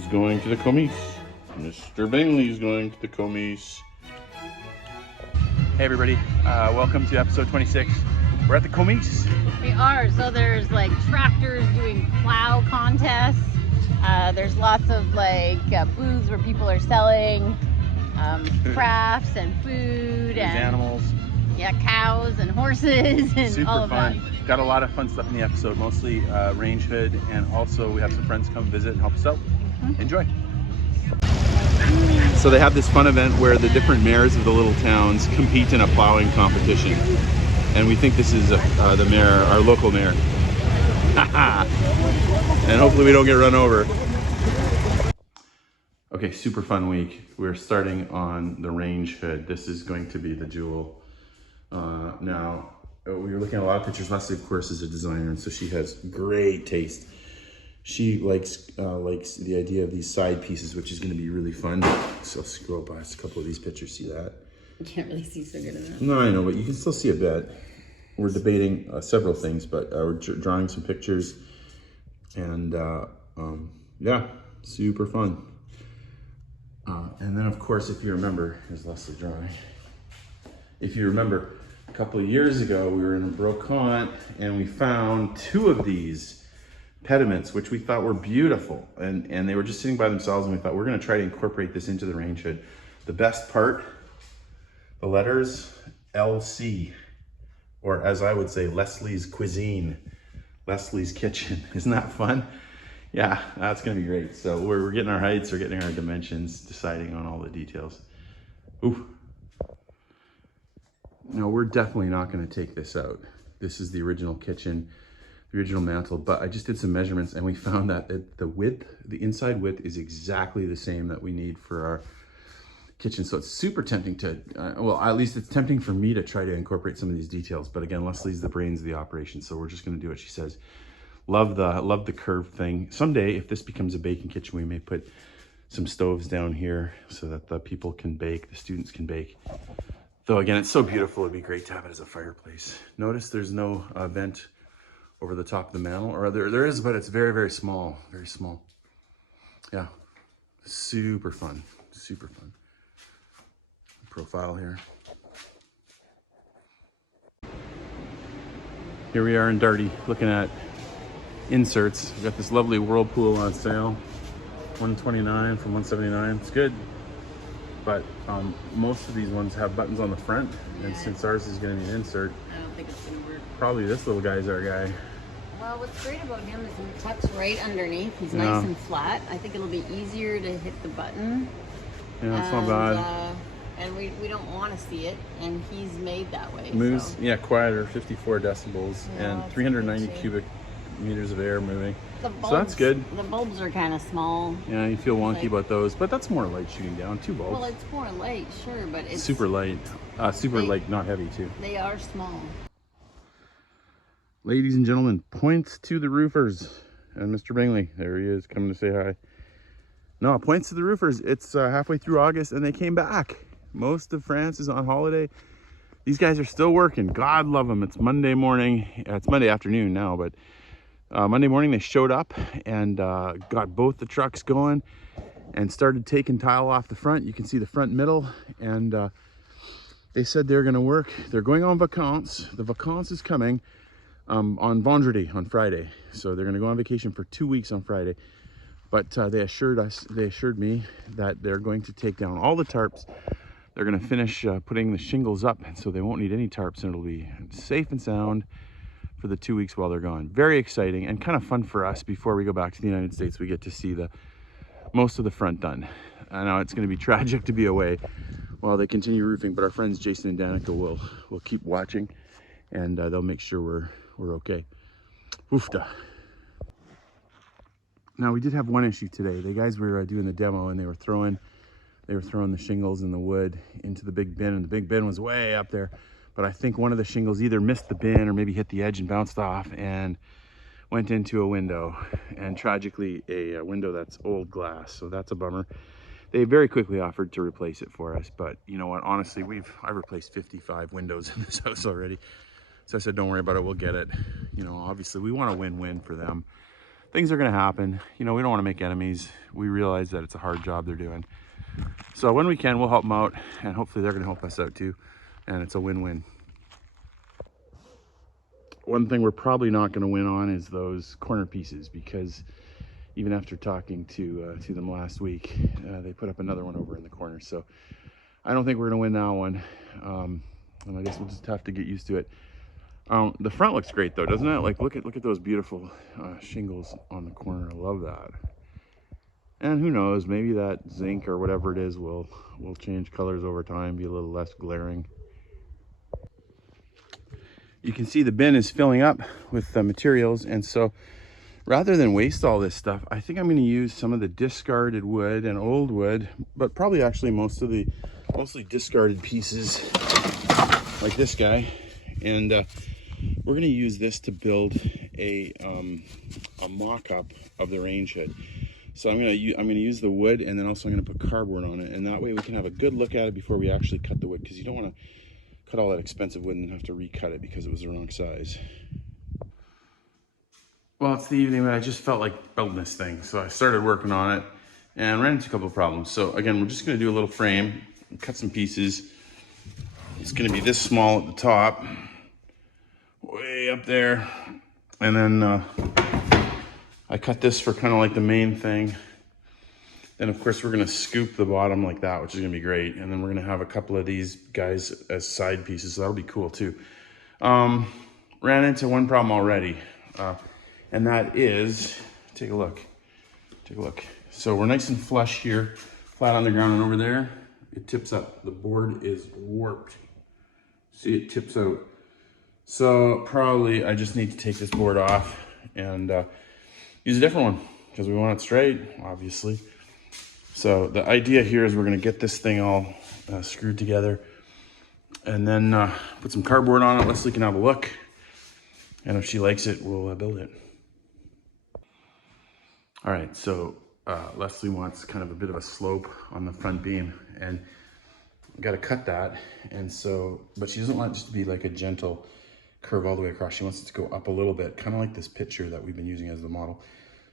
Who's going to the Comise? Mr. Bingley's going to the Comise. Hey everybody, welcome to episode 26. We're at the Comise. We are. So there's like tractors doing plow contests. There's lots of like booths where people are selling crafts and food and animals. Yeah, cows and horses and Super all of fun. that. Got a lot of fun stuff in the episode, mostly range hood, and also we have some friends come visit and help us out. Enjoy. So they have this fun event where the different mayors of the little towns compete in a plowing competition. And we think this is the mayor, our local mayor. And hopefully we don't get run over. Okay, super fun week. We're starting on the range hood. This is going to be the jewel. Now, we were looking at a lot of pictures. Leslie, of course, is a designer, and so she has great taste. She likes the idea of these side pieces, which is going to be really fun. So I'll scroll past a couple of these pictures. See that? You can't really see so good enough. No, I know, but you can still see a bit. We're debating several things, but we're drawing some pictures, and yeah, super fun. And then, of course, if you remember, here's Leslie drawing. If you remember, a couple of years ago, we were in a brocante and we found two of these pediments, which we thought were beautiful. And they were just sitting by themselves, and we thought we're gonna try to incorporate this into the range hood. The best part, the letters LC, or as I would say, Leslie's Cuisine, Leslie's Kitchen. Isn't that fun? Yeah, that's gonna be great. So we're getting our heights, we're getting our dimensions, deciding on all the details. Ooh. No, we're definitely not going to take this out. This is the original kitchen, the original mantle, but I just did some measurements and we found that the inside width is exactly the same that we need for our kitchen. So it's super tempting to, well, at least it's tempting for me to try to incorporate some of these details. But again, Leslie's the brains of the operation, so we're just going to do what she says. Love the curved thing. Someday, if this becomes a baking kitchen, we may put some stoves down here so that the people can bake, the students can bake. Though again, it's so beautiful, it'd be great to have it as a fireplace. Notice there's no vent over the top of the mantle, or there is, but it's very, very small, very small. Yeah, super fun, super fun. Profile here. Here we are in Darty, looking at inserts. We've got this lovely Whirlpool on sale, $129 from $179. It's good. But most of these ones have buttons on the front, and since ours is going to be an insert, I don't think it's going to work. Probably this little guy's our guy. Well, what's great about him is he tucks right underneath. He's nice and flat. I think it'll be easier to hit the button. Yeah, it's not bad. And we don't want to see it, and he's made that way. Moves, so. yeah, quieter, 54 decibels, Yeah, and 390 cubic meters of air moving. Bulbs, so that's good. The bulbs are kind of small. Yeah, you feel wonky about those, but that's more light shooting down. 2 bulbs. Well, it's more light, sure, but it's super light. Super light, not heavy too. They are small. Ladies and gentlemen, points to the roofers. And Mr. Bingley, there he is, coming to say hi. No, points to the roofers. It's halfway through August and they came back. Most of France is on holiday. These guys are still working. God love them. It's Monday morning. It's Monday afternoon now, but Monday morning they showed up and got both the trucks going and started taking tile off the front. You can see the front middle, and they said they're going to work. They're going on vacances. The vacances is coming on Vendredi, on Friday. So they're going to go on vacation for 2 weeks on Friday. But they assured me that they're going to take down all the tarps. They're going to finish putting the shingles up, and so they won't need any tarps, and it'll be safe and sound for the 2 weeks while they're gone. Very exciting and kind of fun for us. Before we go back to the United States, we get to see most of the front done. I know it's going to be tragic to be away while they continue roofing, but our friends Jason and Danica will keep watching, and they'll make sure we're okay. Oofda. Now we did have one issue today. The guys were doing the demo, and they were throwing the shingles and the wood into the big bin, and the big bin was way up there. But I think one of the shingles either missed the bin or maybe hit the edge and bounced off and went into a window, and tragically a window that's old glass, so that's a bummer. They very quickly offered to replace it for us, but you know what, honestly, I've replaced 55 windows in this house already. So I said, don't worry about it, we'll get it. You know, obviously we want a win-win for them. things are going to happen. You know, we don't want to make enemies. We realize that it's a hard job they're doing. So when we can, we'll help them out, and hopefully they're going to help us out too. And it's a win-win. One thing we're probably not going to win on is those corner pieces, because even after talking to them last week, they put up another one over in the corner. So I don't think we're going to win that one. And I guess we'll just have to get used to it. The front looks great though, doesn't it? Like look at those beautiful shingles on the corner. I love that. And who knows, maybe that zinc or whatever it is will change colors over time, be a little less glaring. You can see the bin is filling up with materials, and so rather than waste all this stuff, I think I'm going to use some of the discarded wood and old wood, but probably actually mostly discarded pieces like this guy, and we're going to use this to build a mock-up of the range hood. So I'm going to use the wood, and then also I'm going to put cardboard on it, and that way we can have a good look at it before we actually cut the wood, because you don't want to cut all that expensive wood and have to recut it because it was the wrong size. Well, it's the evening, and I just felt like building this thing, so I started working on it and ran into a couple of problems. So again, we're just going to do a little frame, cut some pieces. It's going to be this small at the top, way up there, and then I cut this for kind of like the main thing. Then of course we're going to scoop the bottom like that, which is going to be great, and then we're going to have a couple of these guys as side pieces, so that'll be cool too. Ran into one problem already, and that is, take a look. So we're nice and flush here, flat on the ground, and over there it tips up. The board is warped. See, it tips out. So probably I just need to take this board off and use a different one, because we want it straight, obviously. So the idea here is we're going to get this thing all screwed together, and then put some cardboard on it. Leslie can have a look, and if she likes it, we'll build it. All right, so Leslie wants kind of a bit of a slope on the front beam, and got to cut that. And so, but she doesn't want it just to be like a gentle curve all the way across. She wants it to go up a little bit, kind of like this picture that we've been using as the model.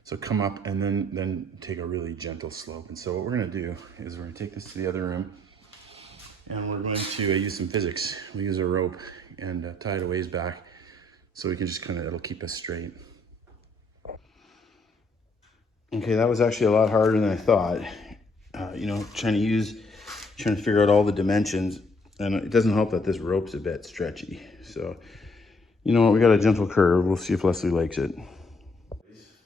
So come up and then take a really gentle slope. And so what we're going to do is we're going to take this to the other room, and we're going to use some physics. We'll use a rope and tie it a ways back, so we can just kind of, it'll keep us straight. Okay, that was actually a lot harder than I thought. You know, trying to figure out all the dimensions, and it doesn't help that this rope's a bit stretchy. So, you know what, we got a gentle curve. We'll see if Leslie likes it.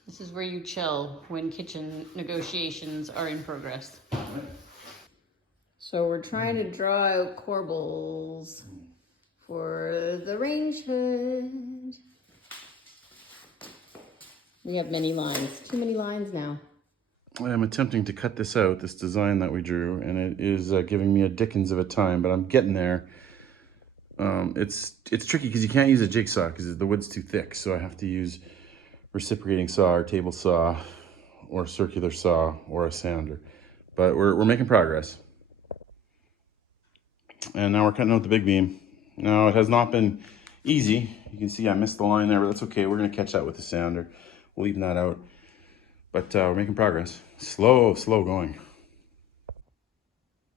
This is where you chill when kitchen negotiations are in progress. So we're trying to draw out corbels for the range hood. We have many lines, too many lines now. I'm attempting to cut this out, this design that we drew, and it is giving me a dickens of a time, but I'm getting there. It's tricky because you can't use a jigsaw because the wood's too thick, so I have to use reciprocating saw or table saw or circular saw or a sander. But we're making progress. And now we're cutting out the big beam. Now it has not been easy. You can see I missed the line there, but that's okay. We're gonna catch that with the sander. We'll even that out. But we're making progress. Slow going.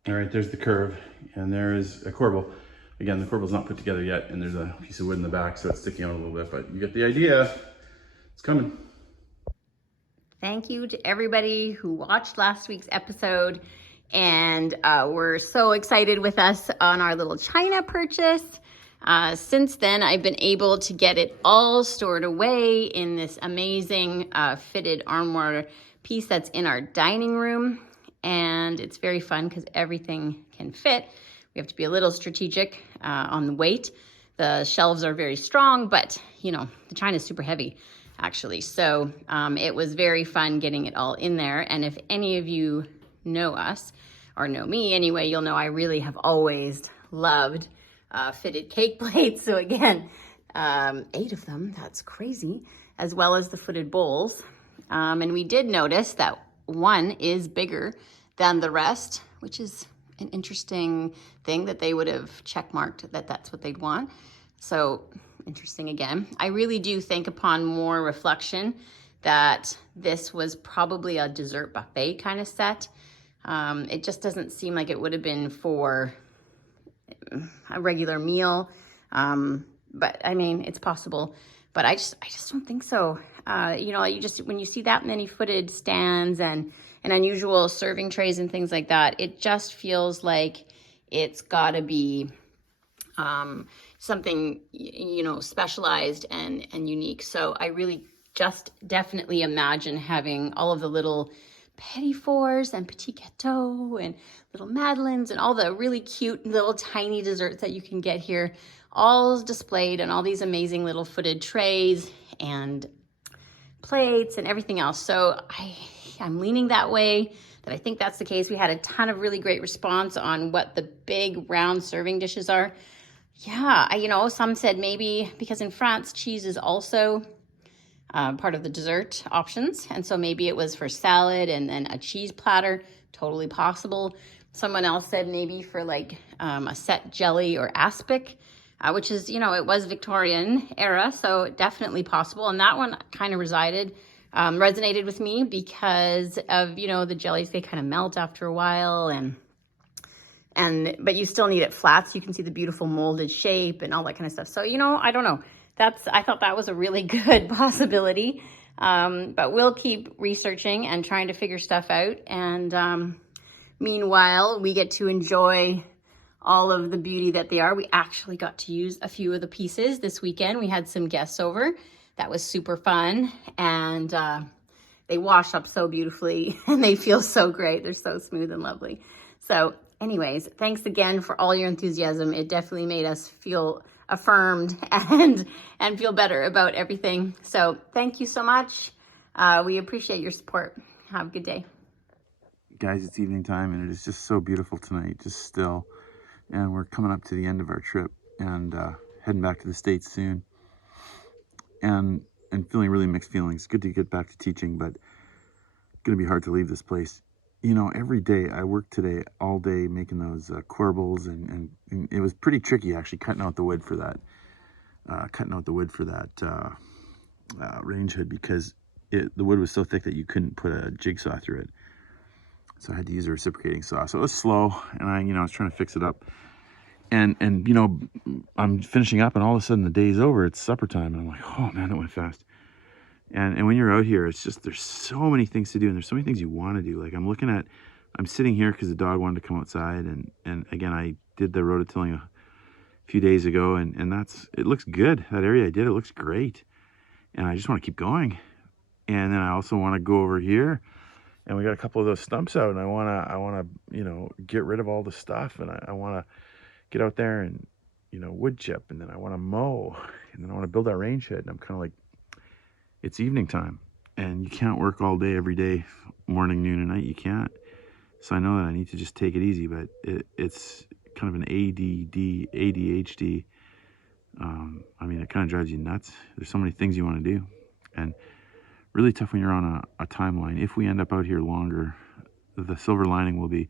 All right, there's the curve, and there is a corbel. Again, the corbel's not put together yet, and there's a piece of wood in the back, so it's sticking out a little bit, but you get the idea. It's coming. Thank you to everybody who watched last week's episode, and were so excited with us on our little China purchase. Since then, I've been able to get it all stored away in this amazing fitted armoire piece that's in our dining room. And it's very fun because everything can fit. We have to be a little strategic on the weight. The shelves are very strong, but you know, the China is super heavy actually. So it was very fun getting it all in there. And if any of you know us or know me anyway, you'll know I really have always loved fitted cake plates. So again, 8 of them, that's crazy, as well as the footed bowls. And we did notice that one is bigger than the rest, which is an interesting thing that they would have checkmarked that that's what they'd want. So interesting again. I really do think upon more reflection that this was probably a dessert buffet kind of set. It just doesn't seem like it would have been for a regular meal. But I mean, it's possible, but I just don't think so. You know, when you see that many footed stands and unusual serving trays and things like that, it just feels like it's gotta be something, you know, specialized and unique. So I really just definitely imagine having all of the little petit fours and petit gâteaux and little madeleines and all the really cute little tiny desserts that you can get here, all displayed on all these amazing little footed trays and plates and everything else. So I'm leaning that way, that I think that's the case. We had a ton of really great response on what the big round serving dishes are. Yeah, you know, some said maybe because in France, cheese is also part of the dessert options. And so maybe it was for salad and then a cheese platter, totally possible. Someone else said maybe for like a set jelly or aspic, which is, you know, it was Victorian era, so definitely possible. And that one kind of resonated with me because of, you know, the jellies, they kind of melt after a while but you still need it flat so you can see the beautiful molded shape and all that kind of stuff. So, you know, I don't know. I thought that was a really good possibility. But we'll keep researching and trying to figure stuff out. And meanwhile, we get to enjoy all of the beauty that they are. We actually got to use a few of the pieces this weekend. We had some guests over. That was super fun. And they wash up so beautifully and they feel so great. They're so smooth and lovely. So anyways, thanks again for all your enthusiasm. It definitely made us feel affirmed and feel better about everything. So thank you so much. We appreciate your support. Have a good day. Guys, it's evening time and it is just so beautiful tonight, just still. And we're coming up to the end of our trip and heading back to the States soon. And feeling really mixed feelings. Good to get back to teaching, but gonna be hard to leave this place. You know, every day I worked today all day making those corbels and it was pretty tricky actually cutting out the wood for that range hood because the wood was so thick that you couldn't put a jigsaw through it. So I had to use a reciprocating saw. So it was slow and I was trying to fix it up. And you know, I'm finishing up and all of a sudden the day's over, it's supper time and I'm like, oh man, that went fast. And when you're out here, it's just, there's so many things to do and there's so many things you want to do. Like I'm sitting here because the dog wanted to come outside and again, I did the rototilling a few days ago and it looks good. That area I did, it looks great. And I just want to keep going. And then I also want to go over here and we got a couple of those stumps out and I want to, you know, get rid of all the stuff and I want to get out there and, you know, wood chip and then I want to mow and then I want to build that range hood and I'm kind of like, it's evening time and you can't work all day every day, morning, noon and night, you can't. So I know that I need to just take it easy, but it's kind of an ADHD. I mean, it kind of drives you nuts. There's so many things you want to do and really tough when you're on a timeline. If we end up out here longer, the silver lining will be,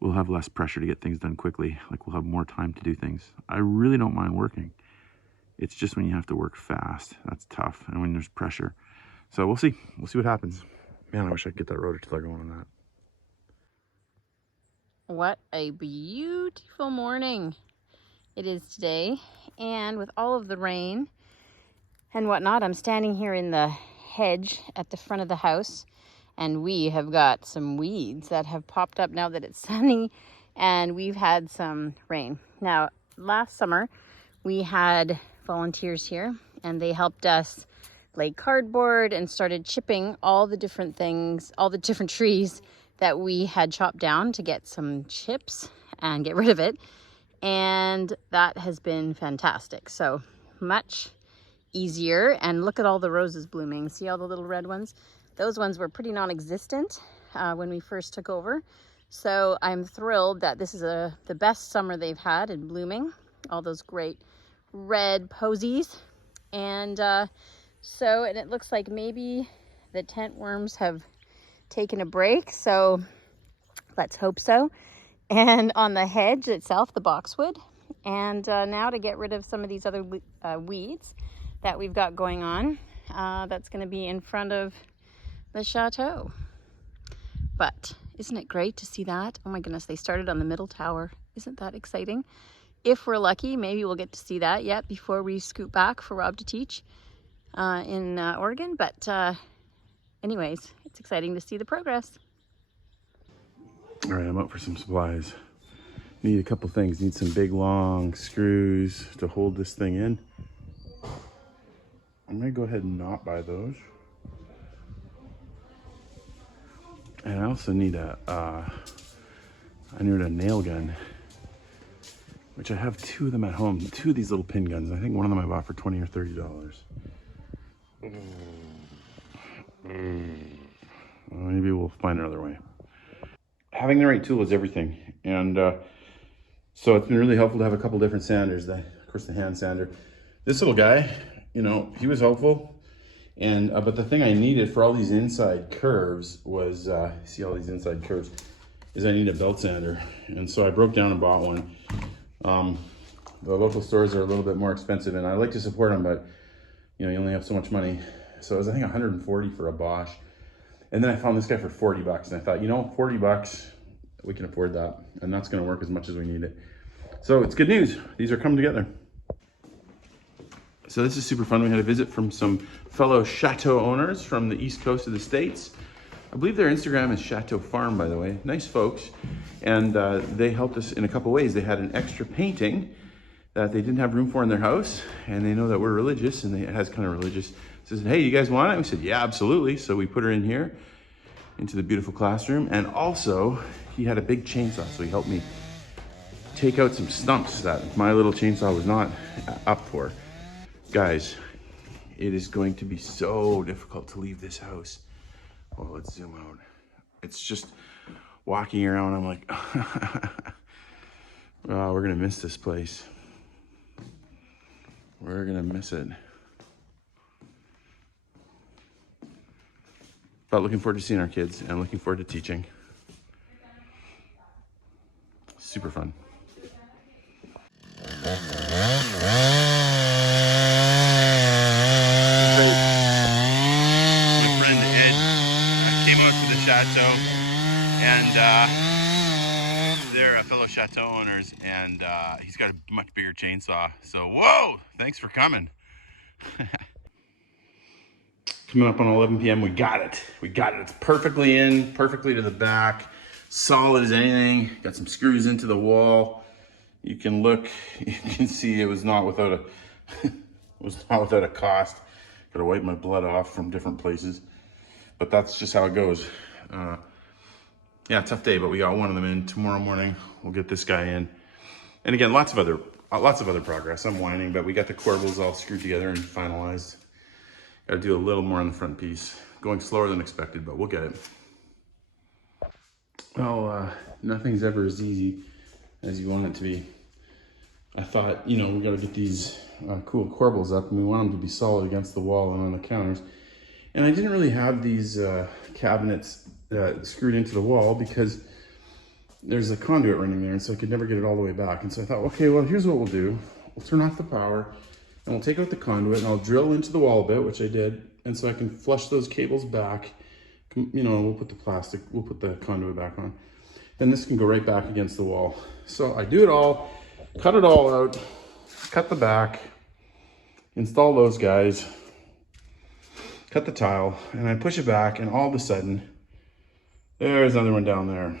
we'll have less pressure to get things done quickly. Like we'll have more time to do things. I really don't mind working. It's just when you have to work fast, that's tough. And when there's pressure. So we'll see what happens. Man, I wish I could get that rototiller going on that. What a beautiful morning it is today. And with all of the rain and whatnot, I'm standing here in the hedge at the front of the house. And we have got some weeds that have popped up now that it's sunny and we've had some rain. Now, last summer, we had volunteers here and they helped us lay cardboard and started chipping all the different things, all the different trees that we had chopped down to get some chips and get rid of it. And that has been fantastic. So much easier. And look at all the roses blooming. See all the little red ones? Those ones were pretty non-existent when we first took over. So I'm thrilled that this is the best summer they've had in blooming. All those great red posies. And and it looks like maybe the tent worms have taken a break. So let's hope so. And on the hedge itself, the boxwood. And now to get rid of some of these other weeds that we've got going on. that's going to be in front of the Chateau. But isn't it great to see that? Oh my goodness, they started on the middle tower. Isn't that exciting? If we're lucky, maybe we'll get to see that yet before we scoot back for Rob to teach in Oregon. But anyways, it's exciting to see the progress. All right, I'm up for some supplies. Need a couple things. Need some big long screws to hold this thing in. I'm gonna go ahead and not buy those. And I also need I need a nail gun, which I have 2 of them at home. 2 of these little pin guns. I think one of them I bought for $20 or $30. Maybe we'll find another way. Having the right tool is everything. And so it's been really helpful to have a couple different sanders. Of course, the hand sander. This little guy, you know, he was helpful. And but the thing I needed for all these inside curves was, see all these inside curves, is I need a belt sander. And so I broke down and bought one. The local stores are a little bit more expensive, and I like to support them, but you know, you only have so much money. So it was, I think, 140 for a Bosch. And then I found this guy for 40 bucks, and I thought, you know, 40 bucks, we can afford that, and that's gonna work as much as we need it. So it's good news. These are coming together. So this is super fun. We had a visit from some fellow Chateau owners from the east coast of the States. I believe their Instagram is Chateau Farm, by the way. Nice folks. And they helped us in a couple ways. They had an extra painting that they didn't have room for in their house, and they know that we're religious, and it has kind of religious. So they said, hey, you guys want it? And we said, yeah, absolutely. So we put her in here into the beautiful classroom. And also, he had a big chainsaw, so he helped me take out some stumps that my little chainsaw was not up for. Guys, it is going to be so difficult to leave this house. Well, let's zoom out. It's just walking around, I'm like, oh, we're gonna miss this place. We're gonna miss it. But looking forward to seeing our kids and looking forward to teaching. Super fun. Chateau, and they're fellow Chateau owners, and he's got a much bigger chainsaw. So, whoa! Thanks for coming. Coming up on 11 p.m. We got it. We got it. It's perfectly in, perfectly to the back, solid as anything. Got some screws into the wall. You can look. You can see it was not without a cost. Got to wipe my blood off from different places, but that's just how it goes. Yeah, tough day, but we got one of them in. Tomorrow morning we'll get this guy in, and again, lots of other progress. I'm whining, but we got the corbels all screwed together and finalized. Got to do a little more on the front piece. Going slower than expected, but we'll get it. Well, nothing's ever as easy as you want it to be. I thought, you know, we got to get these cool corbels up, and we want them to be solid against the wall and on the counters. And I didn't really have these cabinets screwed into the wall because there's a conduit running there, and so I could never get it all the way back. And so I thought, okay, well, here's what we'll do. We'll turn off the power, and we'll take out the conduit, and I'll drill into the wall a bit, which I did, and so I can flush those cables back. You know, we'll put the conduit back on. Then this can go right back against the wall. So I do it all, cut it all out, cut the back, install those guys, cut the tile, and I push it back, and all of a sudden, there's another one down there,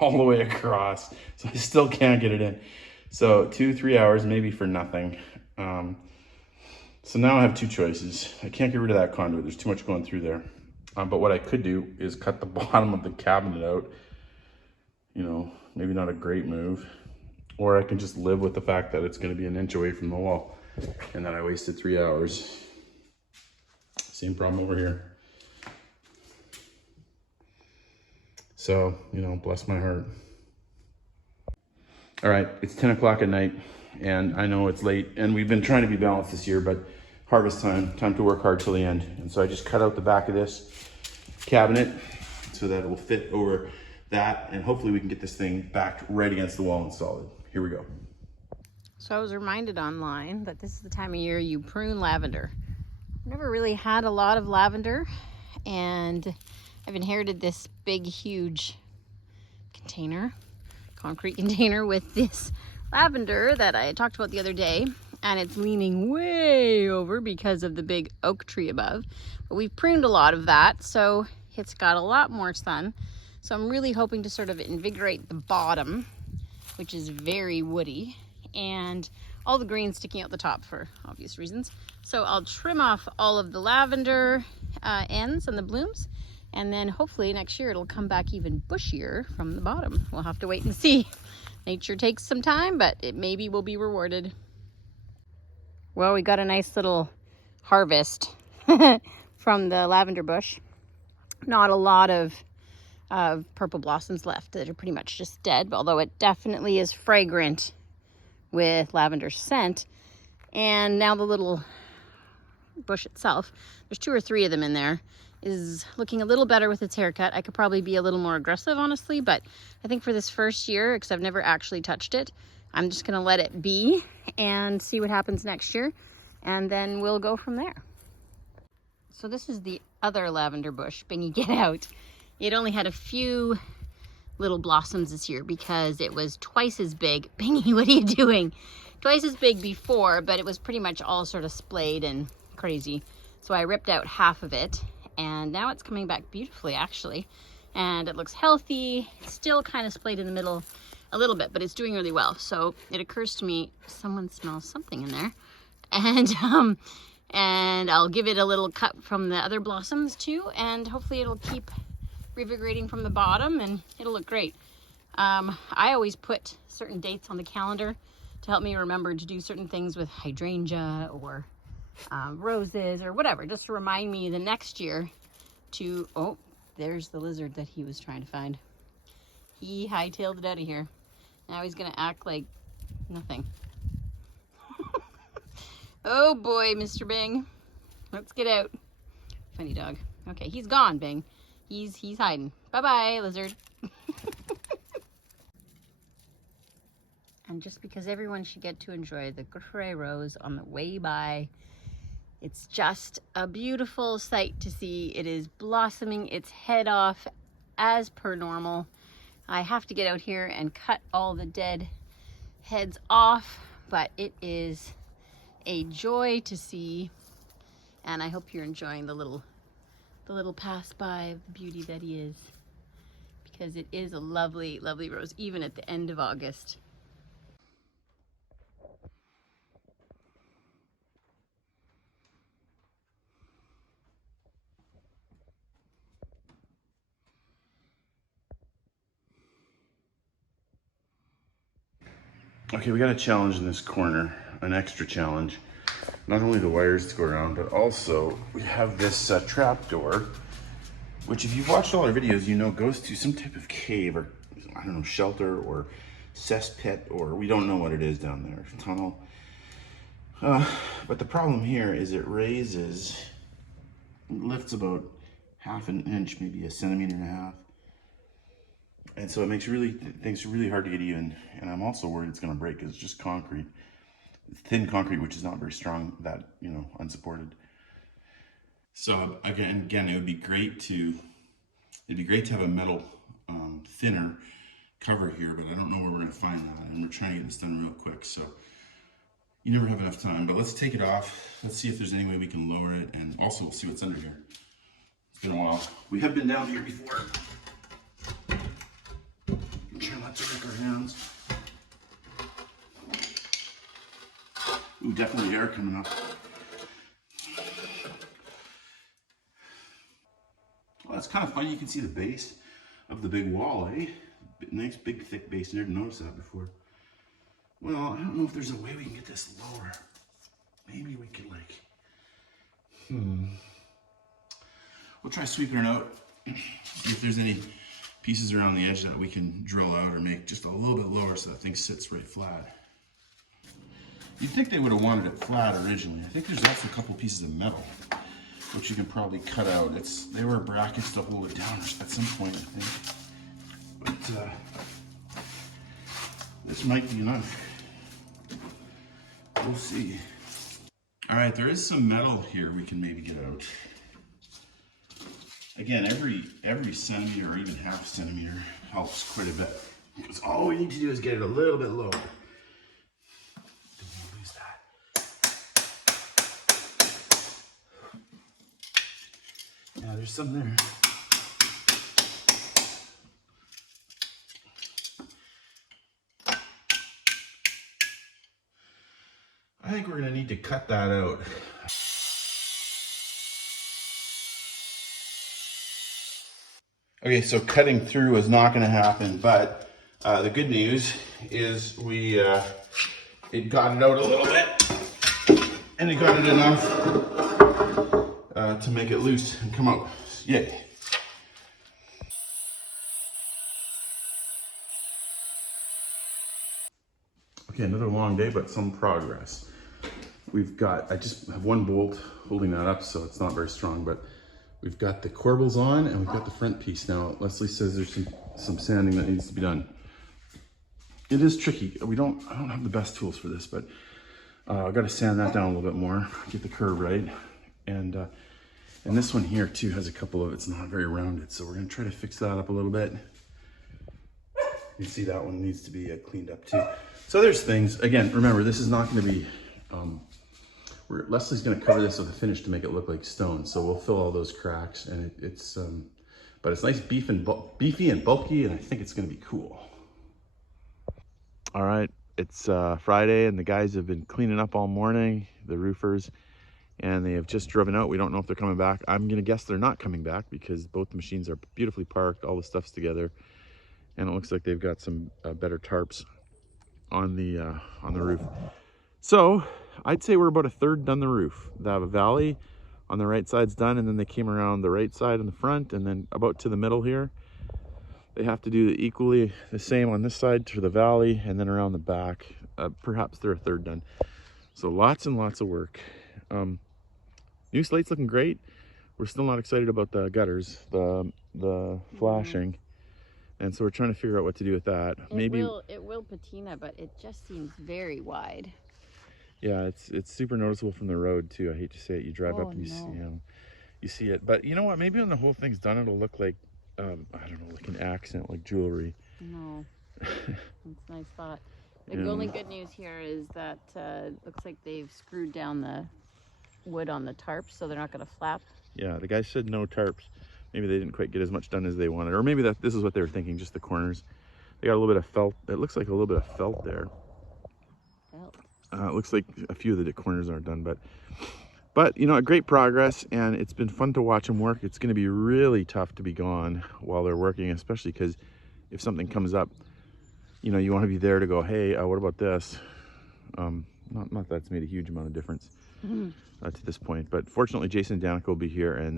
all the way across. So I still can't get it in. So 2-3 hours maybe for nothing. So now I have 2 choices. I can't get rid of that conduit. There's too much going through there. But what I could do is cut the bottom of the cabinet out. You know, maybe not a great move. Or I can just live with the fact that it's going to be an inch away from the wall, and that I wasted 3 hours. Same problem over here. So, you know, bless my heart. All right, it's 10 o'clock at night, and I know it's late, and we've been trying to be balanced this year, but harvest time to work hard till the end. And so I just cut out the back of this cabinet so that it will fit over that, and hopefully we can get this thing back right against the wall and solid. Here we go. So I was reminded online that this is the time of year you prune lavender. never really had a lot of lavender, and I've inherited this big, huge container, concrete container with this lavender that I talked about the other day, and it's leaning way over because of the big oak tree above. But we've pruned a lot of that, so it's got a lot more sun. So I'm really hoping to sort of invigorate the bottom, which is very woody, and all the green sticking out the top for obvious reasons. So I'll trim off all of the lavender ends and the blooms, and then hopefully next year it'll come back even bushier from the bottom. We'll have to wait and see. Nature takes some time, but it maybe will be rewarded. Well, we got a nice little harvest from the lavender bush. Not a lot of purple blossoms left that are pretty much just dead, although it definitely is fragrant with lavender scent. And now the little bush itself, there's 2 or 3 of them in there, is looking a little better with its haircut. I could probably be a little more aggressive, honestly, but I think for this first year, because I've never actually touched it, I'm just gonna let it be and see what happens next year, and then we'll go from there. So this is the other lavender bush. Bingy, get out. It only had a few little blossoms this year because it was twice as big. Bingy, what are you doing? Twice as big before, but it was pretty much all sort of splayed and crazy. So I ripped out half of it, and now it's coming back beautifully, actually. And it looks healthy. It's still kind of splayed in the middle a little bit, but it's doing really well. So it occurs to me, someone smells something in there. And I'll give it a little cut from the other blossoms too, and hopefully it'll keep revigorating from the bottom and it'll look great. I always put certain dates on the calendar to help me remember to do certain things with hydrangea or roses or whatever, just to remind me the next year to, oh, there's the lizard that he was trying to find. He hightailed it out of here. Now he's gonna act like nothing. Oh boy, Mr. Bing. Let's get out. Funny dog. Okay, he's gone, Bing. He's hiding. Bye-bye, lizard. And just because everyone should get to enjoy the Grifferaie rose on the way by, it's just a beautiful sight to see. It is blossoming its head off as per normal. I have to get out here and cut all the dead heads off, but it is a joy to see, and I hope you're enjoying the little pass by of the beauty that he is, because it is a lovely, lovely rose, even at the end of August. Okay, we got a challenge in this corner, an extra challenge. Not only the wires to go around, but also we have this trapdoor, which if you've watched all our videos, you know goes to some type of cave or, I don't know, shelter or cesspit, or we don't know what it is down there, tunnel. But the problem here is it lifts about half an inch, maybe a centimeter and a half. And so it makes things really hard to get even. And I'm also worried it's gonna break because it's just concrete. Thin concrete, which is not very strong, that, you know, unsupported. So again, it would be great to have a metal thinner cover here, but I don't know where we're gonna find that, and we're trying to get this done real quick. So you never have enough time, but let's take it off. Let's see if there's any way we can lower it, and also we'll see what's under here. It's been a while. We have been down here before. Try not to wreck our hands. Ooh, definitely air coming up. Well, that's kind of funny. You can see the base of the big wall, eh? Nice big thick base. Never noticed that before. Well, I don't know if there's a way we can get this lower. Maybe we could like, we'll try sweeping it out. See if there's any pieces around the edge that we can drill out or make just a little bit lower so that thing sits right flat. You'd think they would have wanted it flat originally. I think there's also a couple pieces of metal, which you can probably cut out. They were brackets to hold it down at some point, I think. But this might be enough. We'll see. All right, there is some metal here we can maybe get out. Again, every centimeter or even half centimeter helps quite a bit. Because all we need to do is get it a little bit lower. Don't want to lose that. Yeah, there's some there. I think we're gonna need to cut that out. Okay, so cutting through is not gonna happen, but the good news is it got it out a little bit, and it got it enough to make it loose and come out. Yay. Okay, another long day, but some progress. I just have one bolt holding that up, so it's not very strong, but we've got the corbels on and we've got the front piece. Now, Leslie says there's some sanding that needs to be done. It is tricky. I don't have the best tools for this, but I've got to sand that down a little bit more, get the curve right. And this one here too has a couple of, it's not very rounded. So we're gonna try to fix that up a little bit. You see that one needs to be cleaned up too. So there's things, again, remember, this is not gonna be, Leslie's gonna cover this with a finish to make it look like stone. So we'll fill all those cracks, and but it's nice beefy and bulky, and I think it's gonna be cool. All right, it's Friday, and the guys have been cleaning up all morning, the roofers, and they have just driven out. We don't know if they're coming back. I'm gonna guess they're not coming back because both the machines are beautifully parked, all the stuff's together, and it looks like they've got some better tarps on the roof. So I'd say we're about a third done the roof. They have a valley on the right side's done, and then they came around the right side in the front, and then about to the middle here. They have to do equally the same on this side to the valley, and then around the back. Perhaps they're a third done. So lots and lots of work. New slate's looking great. We're still not excited about the gutters, the flashing. And so we're trying to figure out what to do with that. It will patina, but it just seems very wide. Yeah, it's super noticeable from the road too. I hate to say it. You drive up and you see it. But you know what? Maybe when the whole thing's done, it'll look like I don't know, like an accent, like jewelry. No, that's a nice thought. The only good news here is that looks like they've screwed down the wood on the tarps, so they're not going to flap. Yeah, the guy said no tarps. Maybe they didn't quite get as much done as they wanted, or maybe this is what they were thinking, just the corners. They got a little bit of felt. It looks like a little bit of felt there. Felt. It looks like a few of the corners aren't done, but you know, a great progress, and it's been fun to watch them work. It's going to be really tough to be gone while they're working, especially because if something comes up, you know, you want to be there to go, hey, what about this? Not that it's made a huge amount of difference to this point, but fortunately Jason and Danica will be here, and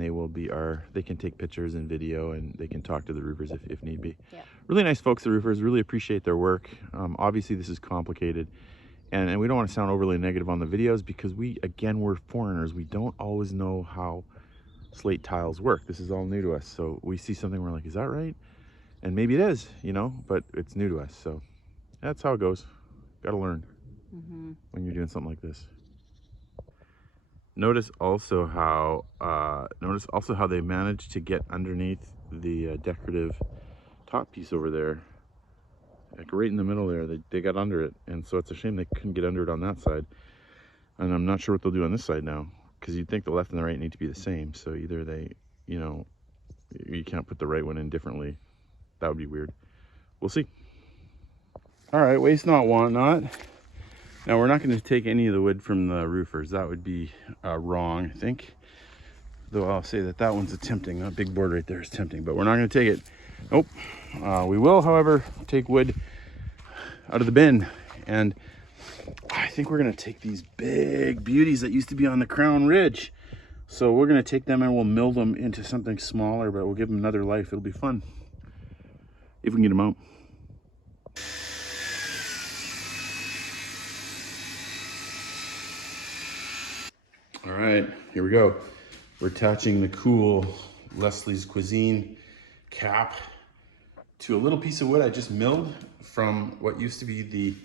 they can take pictures and video, and they can talk to the roofers if need be. Yeah. Really nice folks, the roofers. Really appreciate their work. Obviously this is complicated, and we don't want to sound overly negative on the videos because we're foreigners. We don't always know how slate tiles work. This is all new to us, so we see something, we're like, is that right? And maybe it is, you know, but it's new to us, so that's how it goes. Gotta learn when you're doing something like this. Notice also how they managed to get underneath the decorative top piece over there, like right in the middle there. They got under it, and so it's a shame they couldn't get under it on that side. And I'm not sure what they'll do on this side now, because you'd think the left and the right need to be the same. So either they, you know, you can't put the right one in differently. That would be weird. We'll see. All right, waste not, want not. Now we're not going to take any of the wood from the roofers. That would be wrong, I think. Though I'll say that one's tempting. That big board right there is tempting, but we're not going to take it. Nope. We will, however, take wood out of the bin, and I think we're going to take these big beauties that used to be on the Crown Ridge. So we're going to take them and we'll mill them into something smaller, but we'll give them another life. It'll be fun if we can get them out. All right, here we go. We're attaching the cool Leslie's Cuisine cap to a little piece of wood I just milled from what used to be the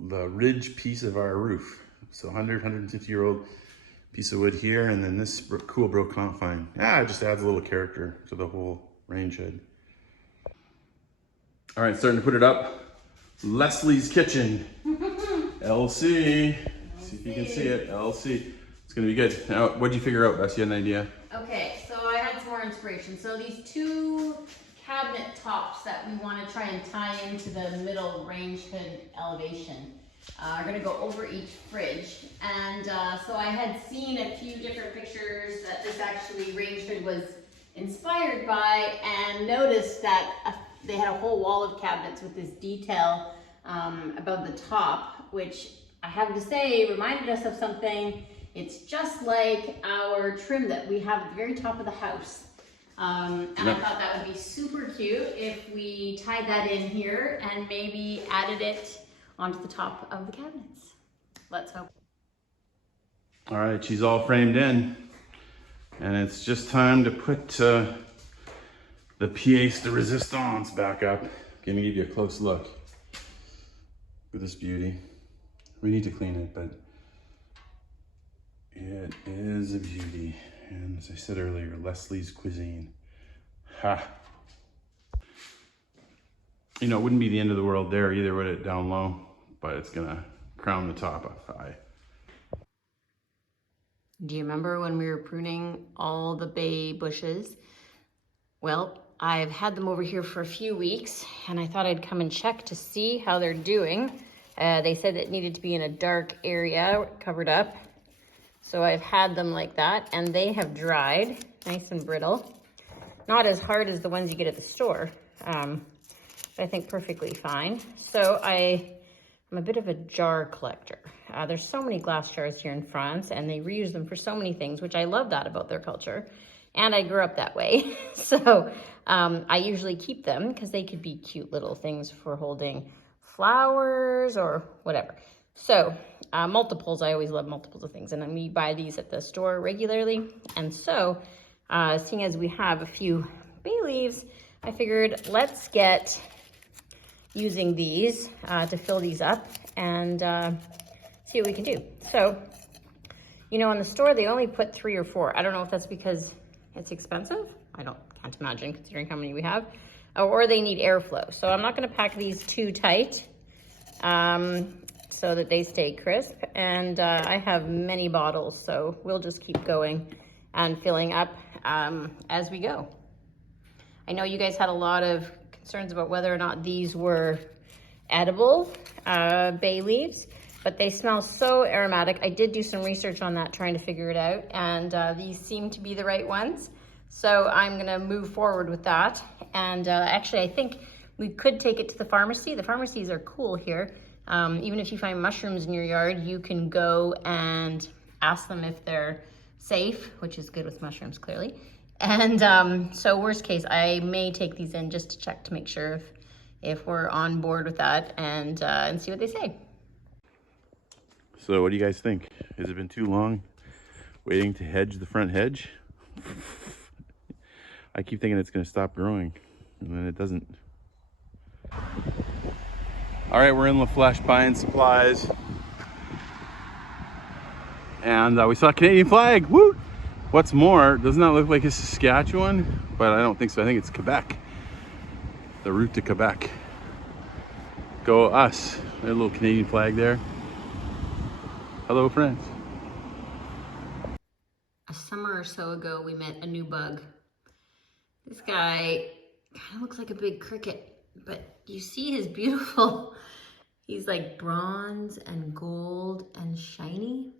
ridge piece of our roof. So 150-year-old piece of wood here, and then this cool broke confine. It just adds a little character to the whole range hood. All right, starting to put it up. Leslie's Kitchen. LC. See if you can see it. LC. It's gonna be good. Now, what'd you figure out, Bess? You had an idea? Okay, so I had some more inspiration. So these two cabinet tops that we want to try and tie into the middle range hood elevation are going to go over each fridge. And so I had seen a few different pictures that this actually range hood was inspired by, and noticed that they had a whole wall of cabinets with this detail above the top, which I have to say reminded us of something. It's just like our trim that we have at the very top of the house. And I thought that would be super cute if we tied that in here and maybe added it onto the top of the cabinets. Let's hope. All right, she's all framed in. And it's just time to put the pièce de résistance back up. Gonna give you a close look at this beauty. We need to clean it, but it is a beauty. And as I said earlier, Leslie's Cuisine. Ha! You know, it wouldn't be the end of the world there either, would it, down low? But it's gonna crown the top up high. Do you remember when we were pruning all the bay bushes? Well, I've had them over here for a few weeks, and I thought I'd come and check to see how they're doing. They said it needed to be in a dark area, covered up. So I've had them like that, and they have dried, nice and brittle. Not as hard as the ones you get at the store, but I think perfectly fine. So I'm a bit of a jar collector. There's so many glass jars here in France, and they reuse them for so many things, which I love that about their culture. And I grew up that way. So I usually keep them because they could be cute little things for holding flowers or whatever. So multiples, I always love multiples of things, and we buy these at the store regularly. And so seeing as we have a few bay leaves, I figured let's get using these to fill these up and see what we can do. So, you know, in the store, they only put 3 or 4. I don't know if that's because it's expensive. Can't imagine considering how many we have, or they need airflow. So I'm not gonna pack these too tight so that they stay crisp. And I have many bottles, so we'll just keep going and filling up as we go. I know you guys had a lot of concerns about whether or not these were edible bay leaves, but they smell so aromatic. I did do some research on that, trying to figure it out, and these seem to be the right ones. So I'm gonna move forward with that. And actually, I think we could take it to the pharmacy. The pharmacies are cool here. Even if you find mushrooms in your yard, you can go and ask them if they're safe, which is good with mushrooms, clearly. And so worst case, I may take these in just to check to make sure if we're on board with that, and see what they say. So what do you guys think? Has it been too long waiting to hedge the front hedge? I keep thinking it's gonna stop growing, and then it doesn't. All right, we're in La Flèche buying supplies. And we saw a Canadian flag, woo! What's more, doesn't that look like a Saskatchewan? But I don't think so, I think it's Quebec. The route to Quebec. Go us, a little Canadian flag there. Hello, friends. A summer or so ago, we met a new bug. This guy kind of looks like a big cricket, but you see his beautiful, he's like bronze and gold and shiny.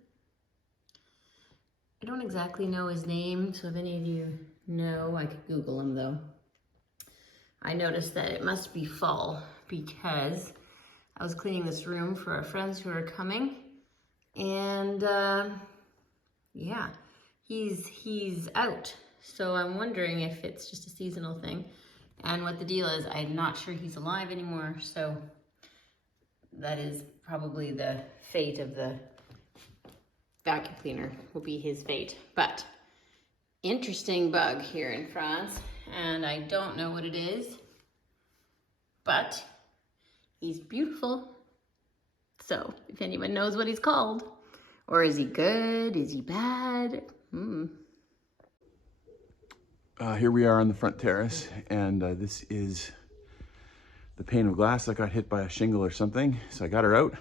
I don't exactly know his name, so if any of you know, I could Google him though. I noticed that it must be fall because I was cleaning this room for our friends who are coming, and yeah, he's out. So I'm wondering if it's just a seasonal thing. And what the deal is, I'm not sure he's alive anymore, so that is probably the fate of the vacuum cleaner, will be his fate. But interesting bug here in France, and I don't know what it is, but he's beautiful. So if anyone knows what he's called, Or is he good? Is he bad? Here we are on the front terrace, and this is the pane of glass that got hit by a shingle or something. So I got her out.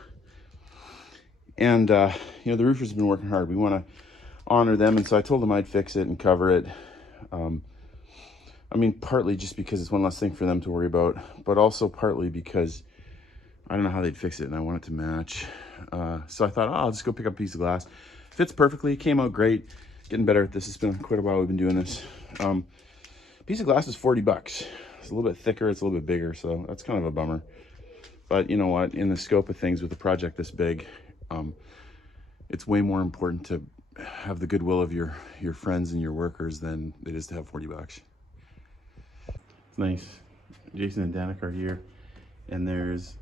And, you know, the roofers have been working hard. We want to honor them, and so I told them I'd fix it and cover it. I mean, partly just because it's one less thing for them to worry about, but also partly because I don't know how they'd fix it, and I want it to match. So I thought, oh, I'll just go pick up a piece of glass. Fits perfectly, came out great. Getting better at this. It's been quite a while we've been doing this. Piece of glass is 40 bucks. It's a little bit thicker, it's a little bit bigger, so that's kind of a bummer. But you know what, in the scope of things with a project this big, it's way more important to have the goodwill of your friends and your workers than it is to have 40 bucks. It's nice. Jason and Danica are here, and there's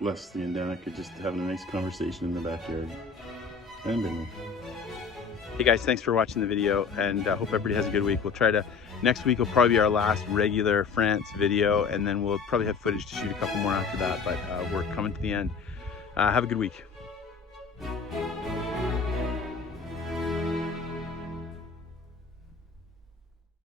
Leslie and Danica just having a nice conversation in the backyard. And Bingley. Hey guys, thanks for watching the video, and hope everybody has a good week. We'll try to, next week will probably be our last regular France video, and then we'll probably have footage to shoot a couple more after that, but we're coming to the end. Have a good week.